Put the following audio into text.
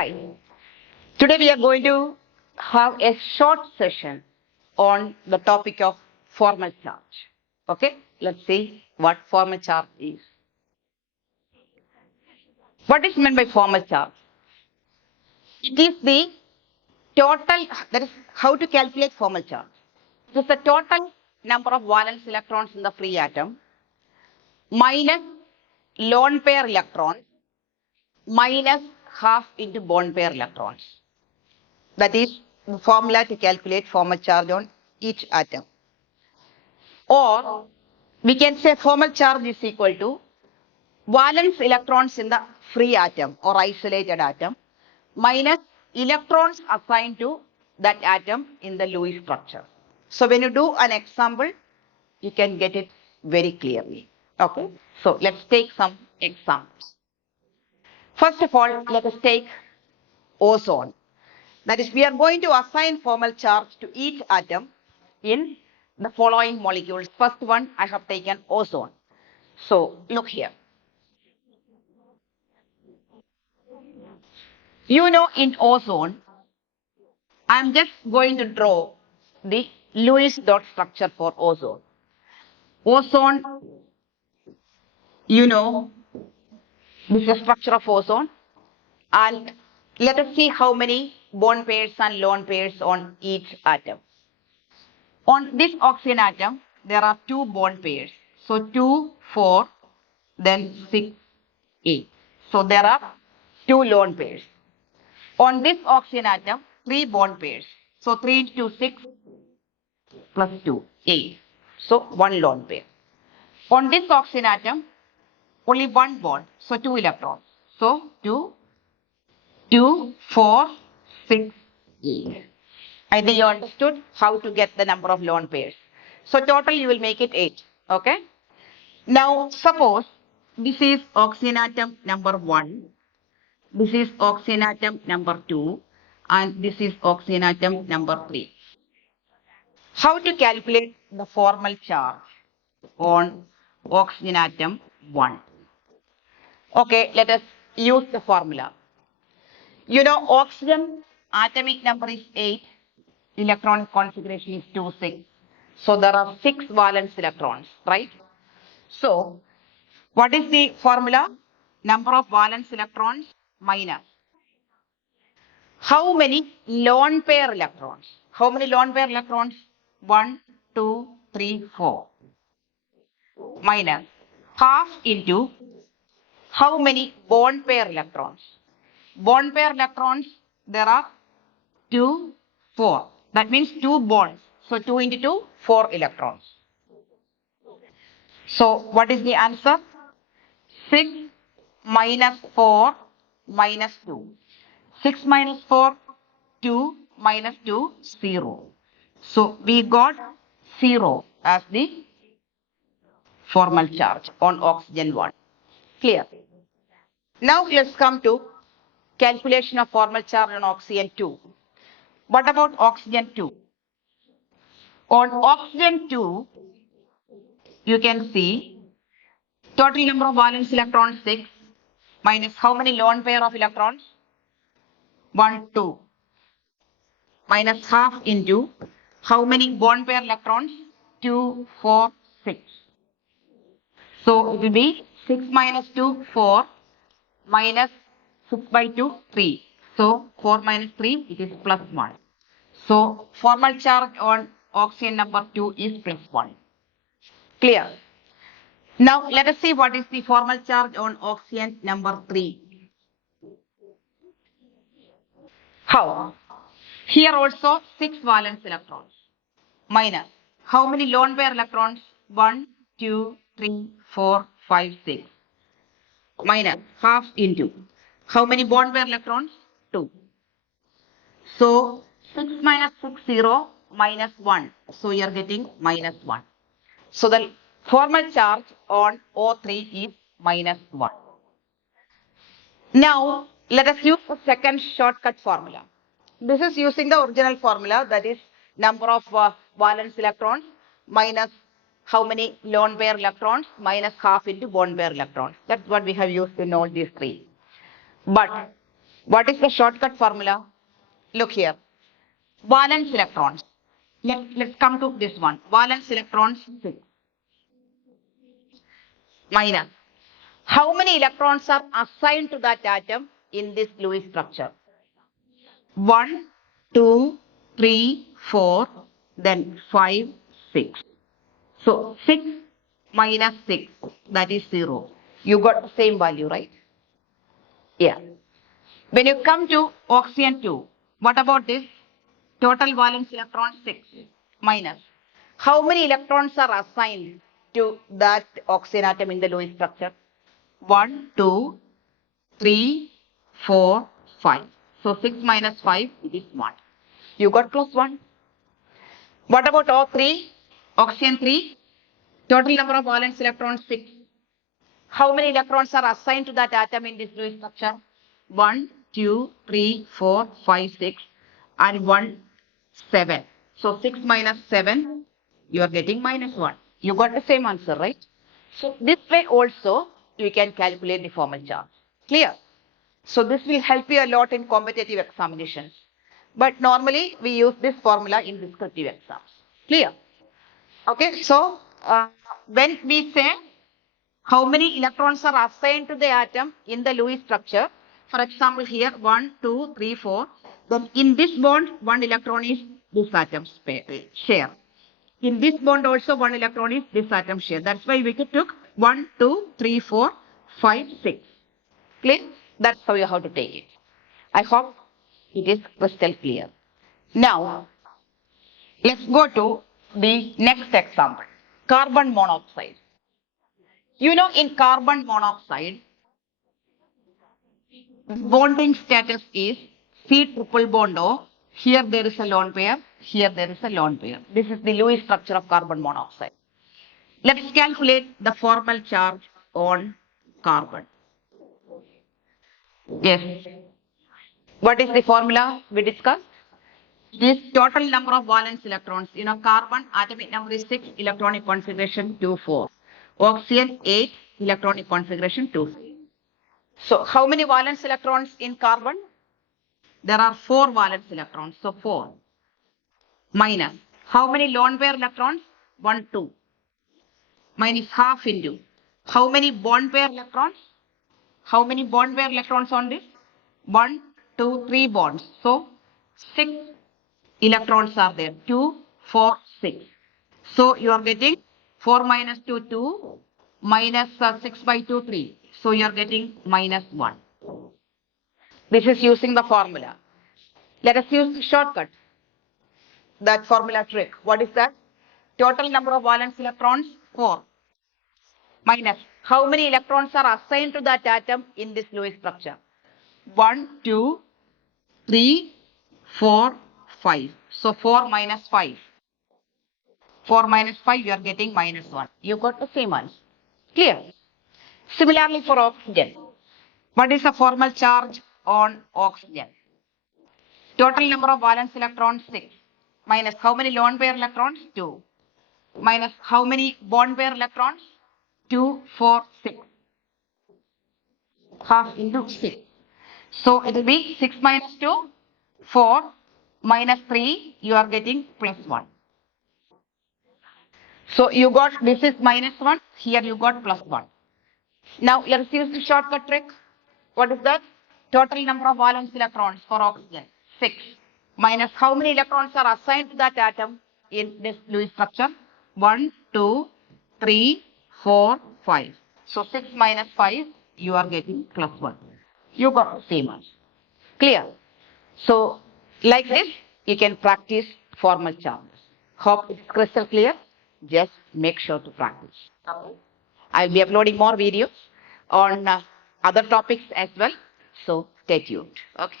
Fine. Today we are going to have a short session on the topic of formal charge. Okay, let's see what formal charge is. What is meant by formal charge? It is the total, that is how to calculate formal charge. It is the total number of valence electrons in the free atom minus lone pair electrons minus half into bond pair electrons. That is the formula to calculate formal charge on each atom. Or we can say formal charge is equal to valence electrons in the free atom or isolated atom minus electrons assigned to that atom in the Lewis structure. So when you do an example, you can get it very clearly. Okay, so let's take some examples. First of all, let us take ozone. That is, we are going to assign formal charge to each atom in the following molecules. First one, I have taken ozone. So look here. You know, in ozone, I am just going to draw the Lewis dot structure for ozone. Ozone, you know, this is the structure of ozone. And let us see how many bond pairs and lone pairs on each atom. On this oxygen atom, there are 2 bond pairs. So 2, 4, then 6, 8. So there are 2 lone pairs. On this oxygen atom, 3 bond pairs. So 3 into 6 plus 2, 8. So 1 lone pair. On this oxygen atom, only 1 bond. So 2 electrons. So 2, 4, 6, 8. I think you understood how to get the number of lone pairs. So total you will make it 8. Okay. Now suppose this is oxygen atom number 1. This is oxygen atom number 2. And this is oxygen atom number 3. How to calculate the formal charge on oxygen atom 1? Okay, let us use the formula. You know, oxygen atomic number is 8. Electronic configuration is 2, 6. So there are 6 valence electrons, right? So what is the formula? Number of valence electrons minus how many lone pair electrons? How many lone pair electrons? 1, 2, 3, 4. Minus half into how many bond pair electrons? Bond pair electrons, there are 2, 4. That means 2 bonds. So 2 into 2, 4 electrons. So what is the answer? 6 minus 4 minus 2. 6 minus 4, 2 minus 2, 0. So we got 0 as the formal charge on oxygen 1. Clear? Now let's come to calculation of formal charge on oxygen 2. What about oxygen 2? On oxygen 2, you can see total number of valence electrons 6 minus how many lone pair of electrons? 1, 2. Minus half into how many bond pair electrons? 2, 4, 6. So it will be 6 minus 2, 4 minus 6 by 2, 3. So 4 minus 3, it is plus 1. So formal charge on oxygen number 2 is plus 1. Clear? Now let us see what is the formal charge on oxygen number 3. How? Here also 6 valence electrons minus how many lone pair electrons? 1, 2, 3, 4, 5, 6. Minus half into how many bond pair electrons? 2. So 6 minus 6, 0 minus 1. So you are getting minus 1. So the formal charge on O3 is minus 1. Now let us use the second shortcut formula. This is using the original formula, that is number of valence electrons minus how many lone pair electrons minus half into bond pair electrons. That's what we have used in all these 3. But What is the shortcut formula? Look here. Valence electrons. Let's come to this one. Valence electrons 6 minus. How many electrons are assigned to that atom in this Lewis structure? 1, 2, 3, 4, then 5, 6. So 6 minus 6, that is 0. You got the same value, right? Yeah. When you come to oxygen 2, what about this? Total valence electrons 6 minus. How many electrons are assigned to that oxygen atom in the Lewis structure? 1, 2, 3, 4, 5. So 6 minus 5, it is 1. You got plus 1. What about O3? Oxygen 3. Total number of valence electrons 6. How many electrons are assigned to that atom in this Lewis structure? 1, 2, 3, 4, 5, 6 and 1, 7. So 6 minus 7, you are getting minus 1. You got the same answer, right? So this way also you can calculate the formal charge. Clear? So this will help you a lot in competitive examinations. But normally we use this formula in descriptive exams. Clear? Okay, so when we say how many electrons are assigned to the atom in the Lewis structure, for example here 1, 2, 3, 4, then in this bond 1 electron is this atom's share. In this bond also 1 electron is this atom's share. That's why we took 1, 2, 3, 4, 5, 6. Clear? That's how you have to take it. I hope it is crystal clear. Now, let's go to the next example. Carbon monoxide. You know, in carbon monoxide, bonding status is C triple bond O. Here there is a lone pair. Here there is a lone pair. This is the Lewis structure of carbon monoxide. Let's calculate the formal charge on carbon. Yes. What is the formula we discussed? This total number of valence electrons. You know, carbon atomic number is 6, electronic configuration 2, 4. Oxygen 8, electronic configuration 2. So how many valence electrons in carbon? There are 4 valence electrons. So 4 minus. How many lone pair electrons? 1, 2. Minus half into. How many bond pair electrons? How many bond pair electrons on this? 1, 2, 3 bonds. So 6 electrons are there. 2, 4, 6. So you are getting 4 minus 2, 2. Minus 6 by 2, 3. So you are getting minus 1. This is using the formula. Let us use the shortcut. That formula trick. What is that? Total number of valence electrons 4. Minus how many electrons are assigned to that atom in this Lewis structure? 1, 2, 3, 4, 5. So 4 minus 5. 4 minus 5, you are getting minus 1. You got the same answer. Clear? Similarly for oxygen. What is the formal charge on oxygen? Total number of valence electrons 6. Minus how many lone pair electrons? 2. Minus how many bond pair electrons? 2, 4, 6. Half into 6. So it will be 6 minus 2, 4 minus 3, you are getting plus 1. So you got, this is minus 1, here you got plus 1. Now let us use the shortcut trick. What is that? Total number of valence electrons for oxygen, 6. Minus how many electrons are assigned to that atom in this Lewis structure? 1, 2, 3, 4, 5. So 6 minus 5, you are getting plus 1. You got the same answer. Clear? So like this, you can practice formal charges. Hope it's crystal clear. Just make sure to practice. I'll be uploading more videos on other topics as well. So stay tuned. Okay.